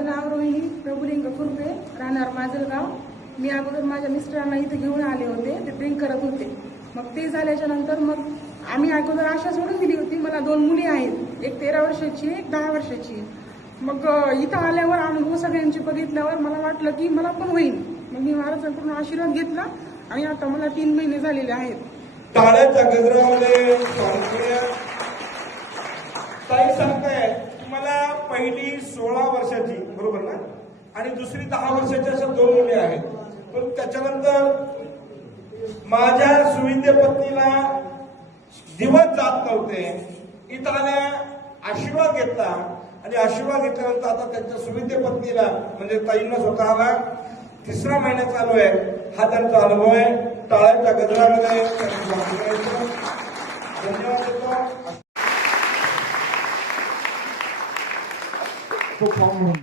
माझं नाव रोहिणी प्रभुलिंग खुरपे, राहणार माजलगाव. मी अगोदर माझ्या मिस्टरांना इथे घेऊन आले होते, ते ड्रिंक करत होते. मग ते झाल्याच्या नंतर मग आम्ही अगोदर आशा सोडून दिली होती. मला 2 मुली आहेत, एक 13 वर्षाची एक 10 वर्षाची. मग इथं आल्यावर अनुभव सगळ्यांची बघितल्यावर मला वाटलं की मला पण होईल. मग मी महाराजांकडून आशीर्वाद घेतला आणि आता मला 3 महिने झालेले आहेत. टाळ्याच्या गजरामध्ये ताई सांगताय मला पहिली 16 वर्षाची बरोबर ना आणि दुसरी 10 वर्षाच्या अशा 2 मुली आहेत. पण त्याच्यानंतर माझ्या सुविद्य पत्नीला दिवस जात नव्हते. इथं आल्या आशीर्वाद घेतला आणि आशीर्वाद घेतल्यानंतर आता त्यांच्या सुविद्य पत्नीला म्हणजे ताईंना स्वतःला 3रा महिना चालू आहे. हा त्यांचा अनुभव आहे. टाळ्याच्या गजरामध्ये धन्यवाद देतो.